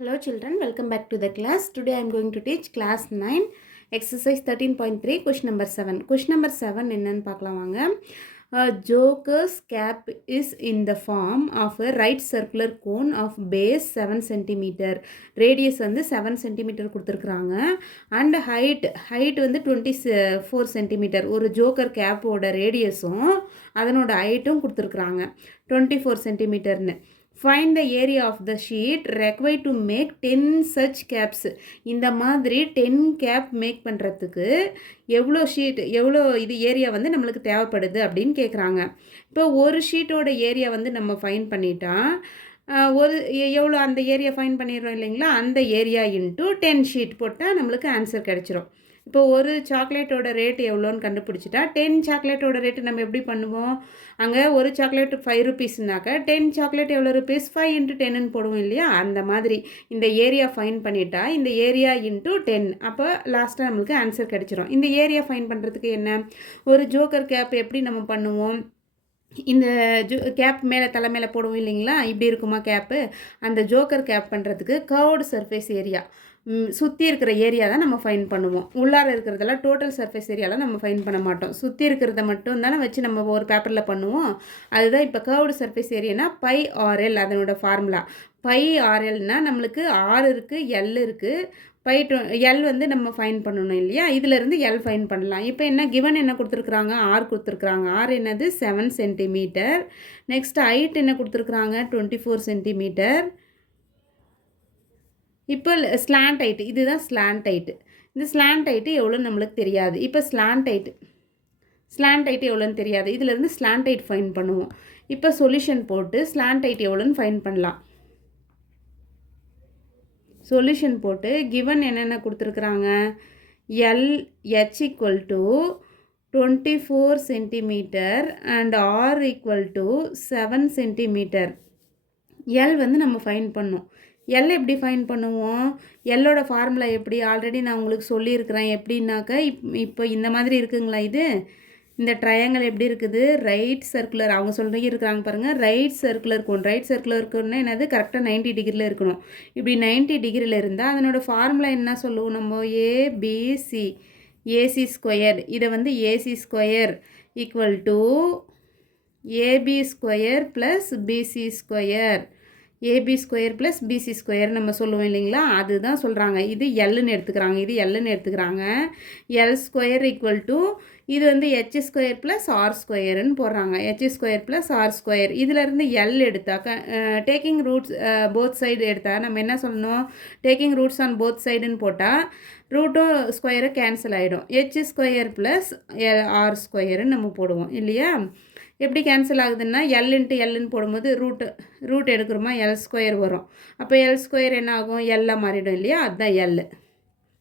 Hello children, welcome back to the class. Today I am going to teach class 9 exercise 13.3 question number 7. Question number 7 என்னன்னு பார்க்கலாம் வாங்க. A joker's cap is in the form of a right circular cone of base 7 cm. Radius வந்து 7 cm கொடுத்துருக்குறாங்க. And height வந்து 24 cm. ஒரு joker கேப்போட ரேடியஸும் அதனோட ஹைட்டும் கொடுத்துருக்குறாங்க 24 cm. Find the area of the sheet required to make 10 such caps. இந்த மாதிரி 10 gap make பண்ணுறதுக்கு எவ்வளோ இது ஏரியா வந்து நம்மளுக்கு தேவைப்படுது அப்படின்னு கேட்குறாங்க. இப்போ ஒரு ஷீட்டோட ஏரியா வந்து நம்ம ஃபைன் பண்ணிட்டா எவ்வளோ அந்த ஏரியா ஃபைன் பண்ணிடுறோம் இல்லைங்களா, அந்த ஏரியா இன்ட்டு 10 ஷீட் போட்டால் நம்மளுக்கு ஆன்சர் கிடச்சிரும். இப்போ ஒரு சாக்லேட்டோட ரேட் எவ்வளோன்னு கண்டுபிடிச்சிட்டா 10 சாக்லேட்டோட ரேட்டு நம்ம எப்படி பண்ணுவோம், அங்கே ஒரு சாக்லேட் 5 ருபீஸ்னாக்க 10 சாக்லேட் எவ்வளோ ருபீஸ் 5 × 10ன்னு போடுவோம் இல்லையா, அந்த மாதிரி இந்த ஏரியா ஃபைன் பண்ணிட்டா இந்த ஏரியா இன்ட்டு 10 அப்போ லாஸ்ட்டாக நம்மளுக்கு ஆன்சர் கிடச்சிரும். இந்த ஏரியா ஃபைன் பண்ணுறதுக்கு என்ன, ஒரு ஜோக்கர் கேப் எப்படி நம்ம பண்ணுவோம், இந்த கேப் தலை மேலே போடுவோம் இல்லைங்களா, இப்படி இருக்குமா கேப்பு, அந்த ஜோக்கர் கேப் பண்ணுறதுக்கு கர்வ்டு சர்ஃபேஸ் ஏரியா சுற்றி இருக்கிற ஏரியா தான் நம்ம ஃபைன் பண்ணுவோம். உள்ளார இருக்கிறதெல்லாம் டோட்டல் சர்ஃபேஸ் ஏரியாலாம் நம்ம ஃபைன் பண்ண மாட்டோம். சுற்றி இருக்கிறத மட்டும் தானே வச்சு நம்ம ஒரு பேப்பரில் பண்ணுவோம். அதுதான் இப்போ கர்வ்டு சர்ஃபேஸ் ஏரியானா πRL அதனோட ஃபார்முலா. πRLனால் நம்மளுக்கு R இருக்குது, L இருக்குது, L வந்து நம்ம ஃபைன் பண்ணணும் இல்லையா, இதிலேருந்து L ஃபைன் பண்ணலாம். இப்போ என்ன கிவன் என்ன கொடுத்துருக்குறாங்க, R கொடுத்துருக்குறாங்க. R என்னது 7 cm. நெக்ஸ்ட் ஹைட் என்ன கொடுத்துருக்குறாங்க 24 cm. இப்போ ஸ்லாண்ட் ஹைட்டு, இதுதான் ஸ்லாண்ட் ஹைட்டு. இந்த ஸ்லாண்ட் ஹைட்டு எவ்வளோன்னு நம்மளுக்கு தெரியாது. இப்போ ஸ்லாண்ட் ஹைட்டு எவ்வளோன்னு தெரியாது, இதிலேருந்து ஸ்லாண்ட் ஹைட் ஃபைன் பண்ணுவோம். இப்போ சொல்யூஷன் போட்டு ஸ்லாண்ட் ஹைட் எவ்வளோன்னு ஃபைன் பண்ணலாம். சொல்யூஷன் போட்டு கிவன் என்னென்ன கொடுத்துருக்குறாங்க, LH = 24 cm and R = 7 cm. L வந்து நம்ம ஃபைன் பண்ணோம். எல் எப்படி ஃபைன் பண்ணுவோம், எல்லோட ஃபார்முலா எப்படி ஆல்ரெடி நான் உங்களுக்கு சொல்லியிருக்கிறேன். எப்படின்னாக்க இப்போ இந்த மாதிரி இருக்குங்களா, இந்த ட்ரையாங்கிள் எப்படி இருக்குது, ரைட் சர்க்குலர் அவங்க சொல்லியிருக்கிறாங்க பாருங்கள், right circular cone. Right circular கோன்னா என்னது, கரெக்டாக 90 டிகிரியில் இருக்கணும். இப்படி 90 டிகிரியில் இருந்தால் அதனோட ஃபார்முலா என்ன சொல்லுவோம் நம்ம, ஏசி ஸ்கொயர். இதை வந்து AC square = AB square plus PC square. AB square plus PC square நம்ம சொல்லுவோம் இல்லைங்களா, அதுதான் சொல்கிறாங்க. இது எல்லுன்னு எடுத்துக்கிறாங்க. எல் ஸ்கொயர் = இது வந்து H ஸ்கொயர் ப்ளஸ் ஆர் ஸ்கொயருன்னு போடுறாங்க. H square plus R square. இதிலேருந்து எல் எடுத்தாக்க டேக்கிங் ரூட்ஸ் போத் சைடு எடுத்தால் நம்ம என்ன சொல்லணும், டேக்கிங் ரூட்ஸ் ஆன் போத் சைடுன்னு போட்டால் ரூட்டும் ஸ்கொயரும் கேன்சல் ஆகிடும். H ஸ்கொயர் ப்ளஸ் ஆர் ஸ்கொயருன்னு நம்ம போடுவோம் இல்லையா. எப்படி கேன்சல் ஆகுதுன்னா L × Lன்னு போடும்போது ரூட் எடுக்கிறோமா, L ஸ்கொயர் வரும். அப்போ L ஸ்கொயர் என்ன ஆகும், எல்லாம் மாறிடும் இல்லையா, அதுதான் L ×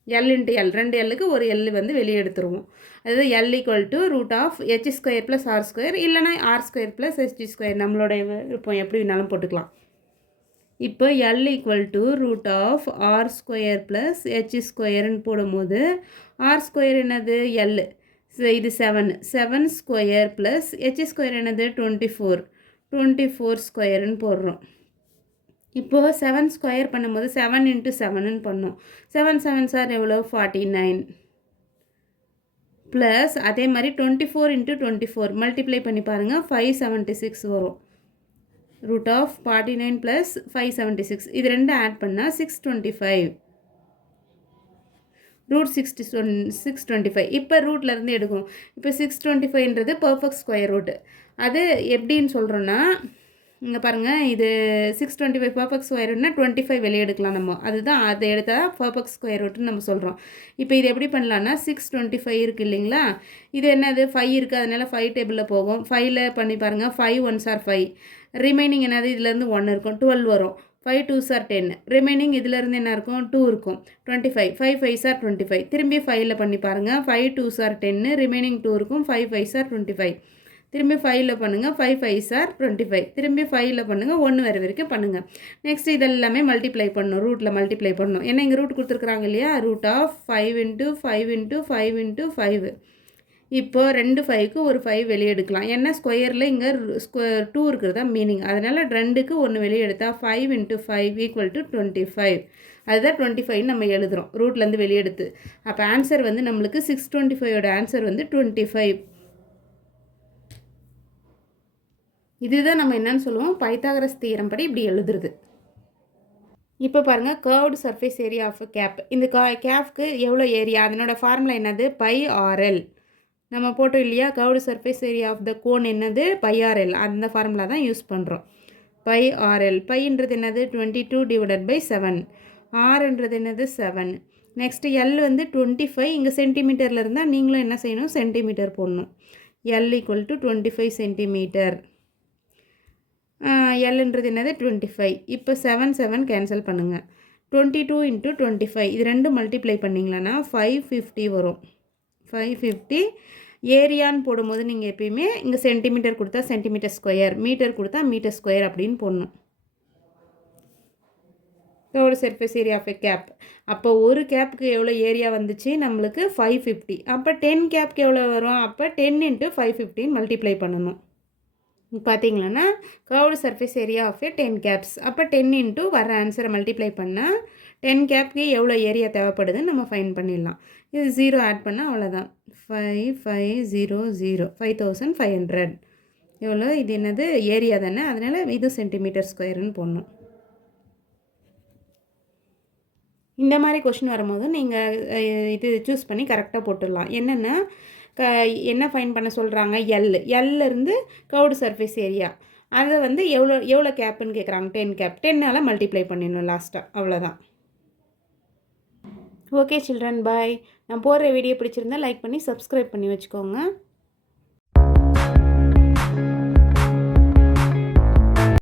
L. 2 Lக்கு ஒரு L வந்து வெளியே எடுத்துருவோம். அதாவது L = H square plus R square, இல்லைனா R square plus HG square, நம்மளோட இப்போ எப்படி வேணாலும் போட்டுக்கலாம். இப்போ L = R square plus H ஸ்கொயர்னு போடும்போது ஆர் ஸ்கொயர் என்னது L, இது 7 ஸ்கொயர் ப்ளஸ் H ஸ்கொயர் என்னது 24 ஸ்கொயருன்னு போடுறோம். இப்போது 7 ஸ்கொயர் பண்ணும்போது 7 × 7ன்னு பண்ணோம். 7 7 எவ்வளோ 49 ப்ளஸ் அதே மாதிரி 24 × 24 மல்டிப்ளை பண்ணி பாருங்கள் 576 வரும். √49 ப்ளஸ் 576 இது ரெண்டு ஆட் பண்ணால் 625 √625. இப்போ ரூட்லேருந்து எடுக்கும். இப்போ 625ன்றது பர்ஃபெக்ட் ஸ்கொயர் ரூட்டு. அது எப்படின்னு சொல்கிறோன்னா, இங்கே பாருங்கள், இது 625 பர்ஃபெக்ட் ஸ்கொயர் ரூட்னா 25 வெளியே எடுக்கலாம் நம்ம, அதுதான் அதை எடுத்தால் பர்ஃபெக்ட் ஸ்கொயர் ரூட்டுன்னு நம்ம சொல்கிறோம். இப்போ இது எப்படி பண்ணலான்னா 625 இருக்குது இல்லைங்களா, இது என்னது 5 இருக்குது, அதனால் 5 டேபிளில் போகும். 5ல் பண்ணி பாருங்கள், 5 1s are 5, ரிமைனிங் என்னது இதுலேருந்து 1 இருக்கும், 12 வரும். 5 2s are 10, ரிமைனிங் இதிலேருந்து என்ன இருக்கும் 2 இருக்கும், 25. 5 5s are 25. திரும்பி 5ல் பண்ணி பாருங்கள், 5 2s are 10, ரிமைனிங் 2 இருக்கும், 5 5s are 25. திரும்பி 5ல் பண்ணுங்கள், 5 5s are 25. திரும்பி 5ல் பண்ணுங்கள், 1 வரைக்கும் பண்ணுங்கள். நெக்ஸ்ட் இதெல்லாமே மல்டிப்ளை பண்ணணும், ரூட்டில் மல்டிப்ளை பண்ணணும். ஏன்னா இங்கே ரூட் கொடுத்துருக்குறாங்க இல்லையா, √5 × 5 × 5 × 5 × 5. இப்போ 2 5க்கு ஒரு 5 வெளியே எடுக்கலாம். ஏன்னா ஸ்கொயரில் இங்கே 2 இருக்கிறதா மீனிங். அதனால் 2க்கு 1 வெளியே எடுத்தால் 5 × 5 = 25. அதுதான் 25 நம்ம எழுதுகிறோம் ரூட்லேருந்து வெளியே எடுத்து. அப்போ ஆன்சர் வந்து நம்மளுக்கு 625 ஆன்சர் வந்து 25. இதுதான் நம்ம என்னன்னு சொல்லுவோம், பைத்தாகரஸ் தியரம் படி இப்படி எழுதுறது. இப்போ பாருங்கள், curved surface area of cap. இந்த கேப்க்கு எவ்வளோ ஏரியா, அதனோட ஃபார்முலா என்னது, πRL. நம்ம போட்டோம் இல்லையா, curved surface area of the cone என்னது, πRL. அந்த ஃபார்முலா தான் யூஸ் பண்ணுறோம். πRL. பைன்றது என்னது 22/7. ஆர்ன்றது என்னது 7. நெக்ஸ்ட்டு எல் வந்து 25. இங்கே சென்டிமீட்டரில் இருந்தால் நீங்களும் என்ன செய்யணும், சென்டிமீட்டர் போடணும். L = 25 centimetre. எல்ன்றது என்னது 25. இப்போ 7 7 கேன்சல் பண்ணுங்கள். 22 × 25 இது ரெண்டும் மல்டிப்ளை பண்ணிங்களான்னா 550 வரும். 550. ஏரியான்னு போடும்போது நீங்கள் எப்பயுமே இங்கே சென்டிமீட்டர் கொடுத்தா சென்டிமீட்டர் ஸ்கொயர், மீட்டர் கொடுத்தா மீட்டர் ஸ்கொயர் அப்படின்னு போடணும். ஒரு surface area of a cap. அப்போ ஒரு கேப்புக்கு எவ்வளோ ஏரியா வந்துச்சு நம்மளுக்கு 550. அப்போ 10 கேப்புக்கு எவ்வளோ வரும், அப்போ 10 × 550 மல்டிப்ளை பண்ணணும். பார்த்தீங்களன்னா curved surface area of 10 caps. அப்போ 10 × வர ஆன்சரை மல்டிப்ளை பண்ணால் 10 கேப்க்கு எவ்வளோ ஏரியா தேவைப்படுதுன்னு நம்ம ஃபைன் பண்ணிடலாம். இது 0 ஆட் பண்ணால் அவ்வளோதான். 5500 5500 எவ்வளோ, இது என்னது ஏரியா தானே, அதனால் இது சென்டிமீட்டர் ஸ்கொயருன்னு போடணும். இந்த மாதிரி கொஷின் வரும்போது நீங்கள் இது சூஸ் பண்ணி கரெக்டாக போட்டுடலாம். என்னென்னா என்ன ஃபைன் பண்ண சொல்கிறாங்க, எல்லேருந்து கர்வ்டு சர்ஃபேஸ் ஏரியா அதை வந்து எவ்வளோ கேப்புன்னு கேட்குறாங்க. 10 கேப். 10ஆல் மல்டிப்ளை பண்ணிடணும் லாஸ்ட்டாக, அவ்வளோதான். ஓகே சில்ட்ரன், பாய். நான் போடுற வீடியோ பிடிச்சிருந்தா லைக் பண்ணி சப்ஸ்கிரைப் பண்ணி வச்சுக்கோங்க.